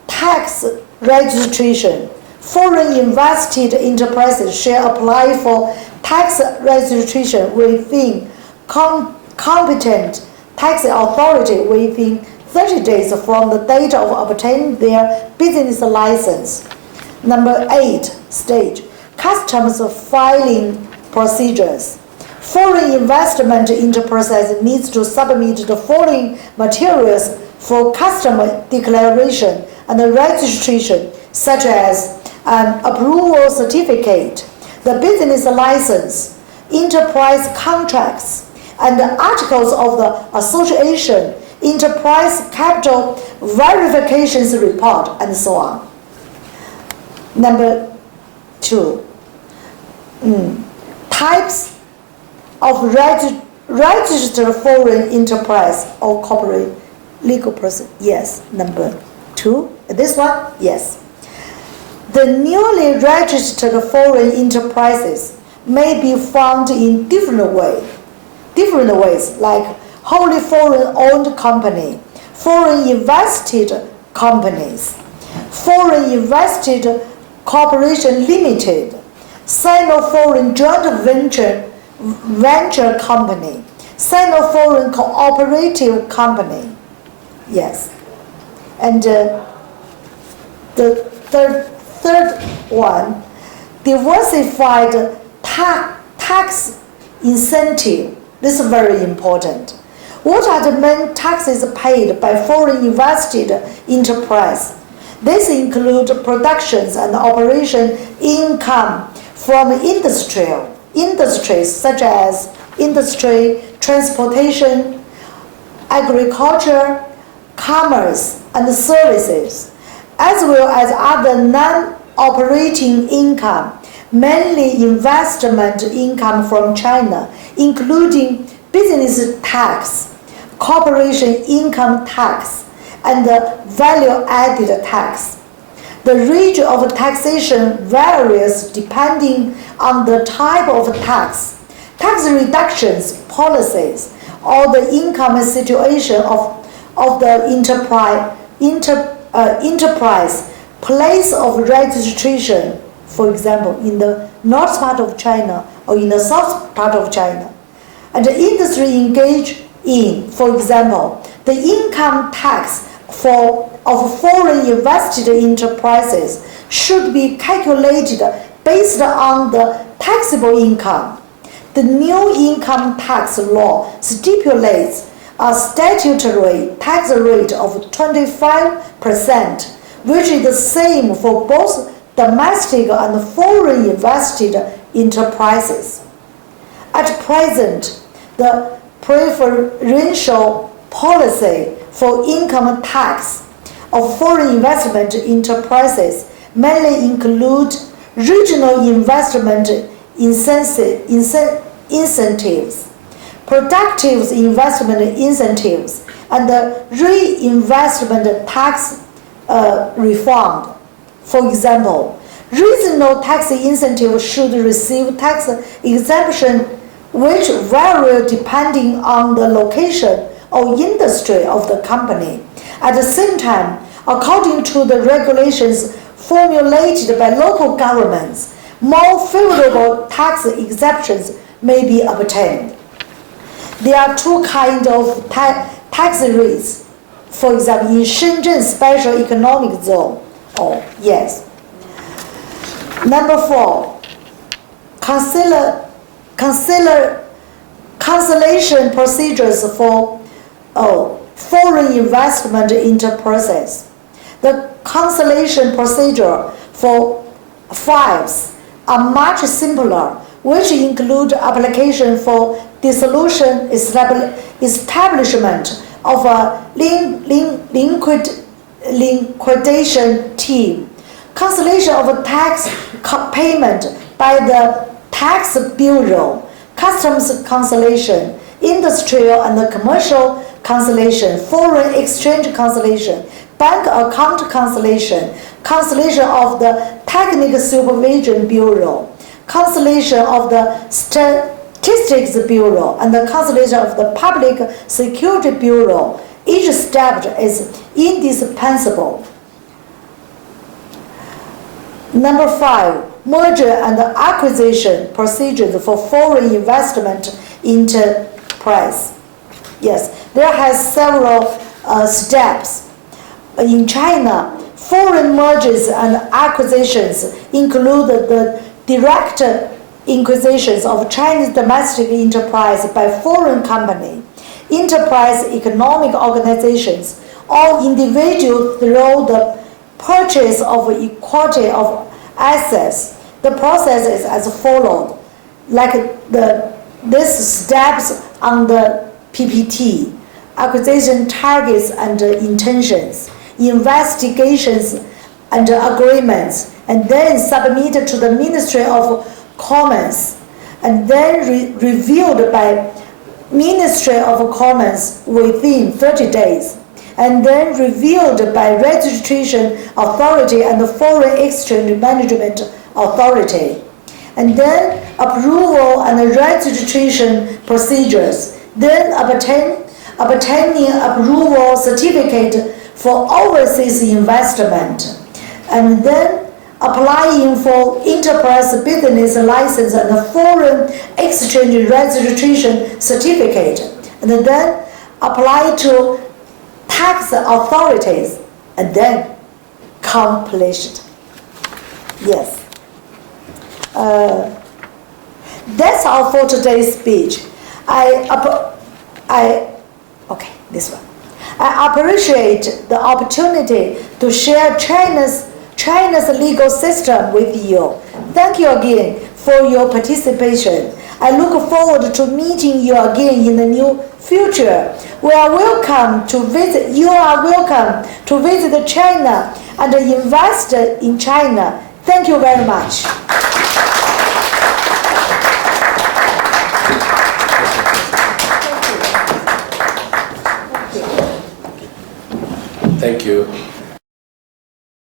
tax registration. Foreign invested enterprises shall apply for tax registration within competent tax authority within 30 days from the date of obtaining their business license. Number 8 stage, customs filing procedures. Foreign investment enterprises needs to submit the following materials for custom declaration and registration, such as an approval certificate, the business license, enterprise contracts, and the articles of the association, enterprise capital verifications report, and so on. Number 2, types of registered foreign enterprise or corporate legal person. Yes. Number 2, this one, yes. The newly registered foreign enterprises may be found in different ways, like wholly foreign-owned company, foreign invested companies, foreign invested corporation limited, Sino-foreign joint venture company, Sino-foreign cooperative company. Yes. And the third one, diversified tax incentive. This is very important. What are the main taxes paid by foreign invested enterprise? This include productions and operation income from industries such as industry, transportation, agriculture, commerce, and services, as well as other non-operating income, mainly investment income from China, including business tax, corporation income tax, and value-added tax. The range of taxation varies depending on the type of tax reductions policies, or the income situation of the enterprise, place of registration, for example, in the north part of China or in the south part of China, and the industry engaged in, for example, the income tax of foreign invested enterprises should be calculated based on the taxable income. The new income tax law stipulates a statutory tax rate of 25%, which is the same for both domestic and foreign invested enterprises. At present, the preferential policy for income tax of foreign investment enterprises mainly include regional investment incentives, productive investment incentives, and the reinvestment tax reform. For example, regional tax incentives should receive tax exemption which vary depending on the location or industry of the company. At the same time, according to the regulations formulated by local governments, more favorable tax exemptions may be obtained. There are two kinds of tax rates. For example, in Shenzhen Special Economic Zone. Oh, yes. Number 4, cancellation procedures for foreign investment enterprises. The cancellation procedure for files are much simpler, which include application for dissolution, establishment of a liquidation team, cancellation of tax payment by the tax bureau, customs cancellation, industrial and commercial cancellation, foreign exchange cancellation, bank account cancellation, cancellation of the technical supervision bureau, cancellation of the statistics bureau, and the cancellation of the public security bureau. Each step is indispensable. Number 5, merger and acquisition procedures for foreign investment enterprise. Yes, there has several steps. In China, foreign mergers and acquisitions include the direct acquisitions of Chinese domestic enterprise by foreign company, enterprise economic organizations, or individuals through the purchase of equity of assets. The process is as followed, like these steps on the PPT: acquisition targets and intentions, investigations and agreements, and then submitted to the Ministry of Commerce, and then reviewed by Ministry of Commerce within 30 days, and then reviewed by Registration Authority and the Foreign Exchange Management Authority, and then approval and registration procedures, then obtaining approval certificate for overseas investment, and then applying for enterprise business license and a foreign exchange registration certificate, and then apply to tax authorities, and then completed. Yes. That's all for today's speech. I appreciate the opportunity to share China's legal system with you. Thank you again for your participation. I look forward to meeting you again in the near future. You are welcome to visit China and invest in China. Thank you very much. Thank you.